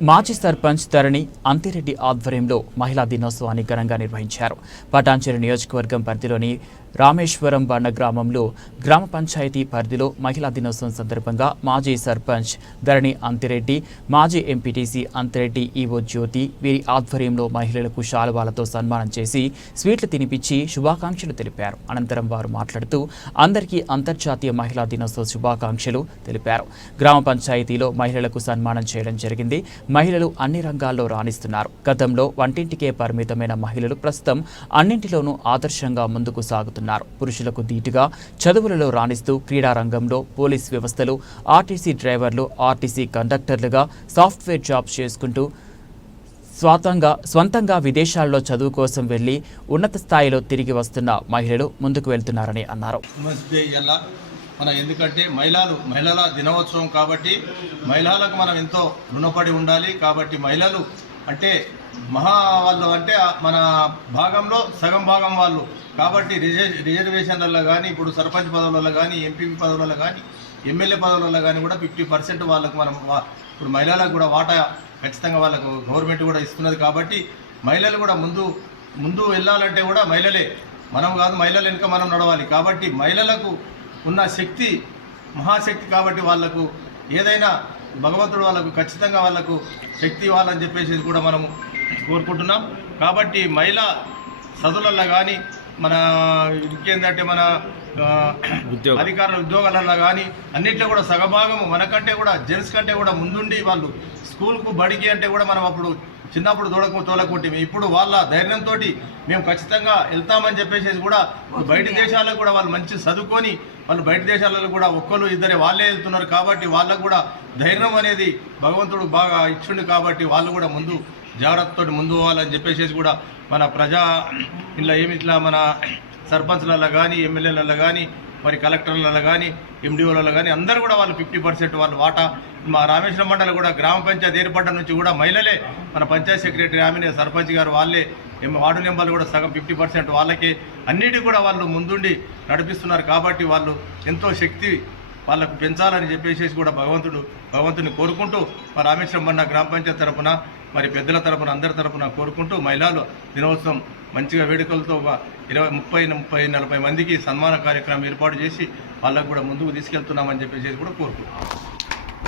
మాజీ సర్పంచ్ ధరణి అంతిరెడ్డి ఆధ్వర్యంలో మహిళా దినోత్సవాన్ని ఘనంగా నిర్వహించారు. పటాన్చెరు నియోజకవర్గం పరిధిలోని రామేశ్వరం బండ గ్రామంలో గ్రామ పంచాయతీ పరిధిలో మహిళా దినోత్సవం సందర్భంగా మాజీ సర్పంచ్ ధరణి అంతిరెడ్డి, మాజీ ఎంపీటీసీ అంతిరెడ్డి ఈవో జ్యోతి వీరి ఆధ్వర్యంలో మహిళలకు శాలువాలతో సన్మానం చేసి స్వీట్లు తినిపించి శుభాకాంక్షలు తెలిపారు. అనంతరం వారు మాట్లాడుతూ అందరికీ అంతర్జాతీయ మహిళా దినోత్సవ శుభాకాంక్షలు తెలిపారు. గ్రామ పంచాయతీలో మహిళలకు సన్మానం చేయడం జరిగింది. మహిళలు అన్ని రంగాల్లో రాణిస్తున్నారు. గతంలో వంటింటికే పరిమితమైన మహిళలు ప్రస్తుతం అన్నింటిలోనూ ఆదర్శంగా ముందుకు సాగుతున్నారు. పురుషులకు ధీటుగా చదువులలో రాణిస్తూ క్రీడా రంగంలో పోలీస్ వ్యవస్థలు, ఆర్టీసీ డ్రైవర్లు, ఆర్టీసీ కండక్టర్లుగా సాఫ్ట్వేర్ జాబ్స్ చేసుకుంటూ స్వంతంగా విదేశాల్లో చదువు కోసం వెళ్లి ఉన్నత స్థాయిలో తిరిగి వస్తున్న మహిళలు ముందుకు వెళ్తున్నారని అన్నారు. ఎందుకంటే మహిళల దినోత్సవం కాబట్టి మహిళలకు మనం ఎంతో రుణపడి ఉండాలి. కాబట్టి మహిళలు అంటే వాళ్ళు అంటే మన భాగంలో సగం భాగం వాళ్ళు కాబట్టి రిజర్వేషన్లలో కానీ, ఇప్పుడు సర్పంచ్ పదవులలో కానీ, ఎంపీ పదవులలో కానీ, ఎమ్మెల్యే పదవులలో కానీ కూడా 50% వాళ్ళకు మనం ఇప్పుడు మహిళలకు కూడా వాటా ఖచ్చితంగా వాళ్ళకు గవర్నమెంట్ కూడా ఇస్తున్నది. కాబట్టి మహిళలు కూడా ముందు వెళ్ళాలంటే కూడా మహిళలే, మనం కాదు, మహిళలు వెనుక మనం నడవాలి. కాబట్టి మహిళలకు ఉన్న శక్తి మహాశక్తి. కాబట్టి వాళ్లకు ఏదైనా భగవంతుడు వాళ్ళకు ఖచ్చితంగా వాళ్లకు శక్తి ఇవ్వాలని చెప్పేసి కూడా మనము కోరుకుంటున్నాం. కాబట్టి మహిళా చదువులలో కానీ, మన ఇంకేంటంటే మన అధికారుల ఉద్యోగాలలో కానీ అన్నింటిలో కూడా సగభాగము మనకంటే కూడా జెంట్స్ కంటే కూడా ముందుండి వాళ్ళు స్కూల్కు బడికి అంటే కూడా మనం అప్పుడు చిన్నప్పుడు తోలకుంటే ఇప్పుడు వాళ్ళ ధైర్యంతో మేము ఖచ్చితంగా వెళ్తామని చెప్పేసి కూడా బయట దేశాలకు కూడా వాళ్ళు మంచి చదువుకొని వాళ్ళు బయట దేశాలలో కూడా ఒక్కరు ఇద్దరే వాళ్ళే వెళ్తున్నారు. కాబట్టి వాళ్ళకు కూడా ధైర్యం అనేది భగవంతుడు బాగా ఇచ్చిండు. కాబట్టి వాళ్ళు కూడా ముందు జాగ్రత్తతో ముందు పోవాలని చెప్పేసి కూడా మన ప్రజా ఇట్లా మన సర్పంచ్లలో కానీ, ఎమ్మెల్యేలలో కానీ, మరి కలెక్టర్లలో కానీ, ఎండిఓలలో కానీ అందరూ కూడా వాళ్ళు 50% వాళ్ళు వాటా. మా రామేశ్వరం మండలి కూడా గ్రామ పంచాయతీ ఏర్పడ్డ నుంచి కూడా మహిళలే, మన పంచాయత్ సెక్రటరీ ఆమెనే, సర్పంచ్ గారు వాళ్ళే, వార్డు నెంబర్లు కూడా సగం 50% వాళ్ళకే అన్నిటి కూడా వాళ్ళు ముందుండి నడిపిస్తున్నారు. కాబట్టి వాళ్ళు ఎంతో శక్తి వాళ్ళకు పెంచాలని చెప్పేసి కూడా భగవంతుని కోరుకుంటూ మా రామేశ్వరం మండల గ్రామ పంచాయతీ తరఫున, మరి పెద్దల తరఫున, అందరి తరఫున కోరుకుంటూ మహిళలు దినోత్సవం మంచిగా వేడుకలతో 20-40 మందికి సన్మాన కార్యక్రమం ఏర్పాటు చేసి వాళ్ళకు కూడా ముందుకు తీసుకెళ్తున్నామని చెప్పేసి కూడా కోరుకుంటున్నాం.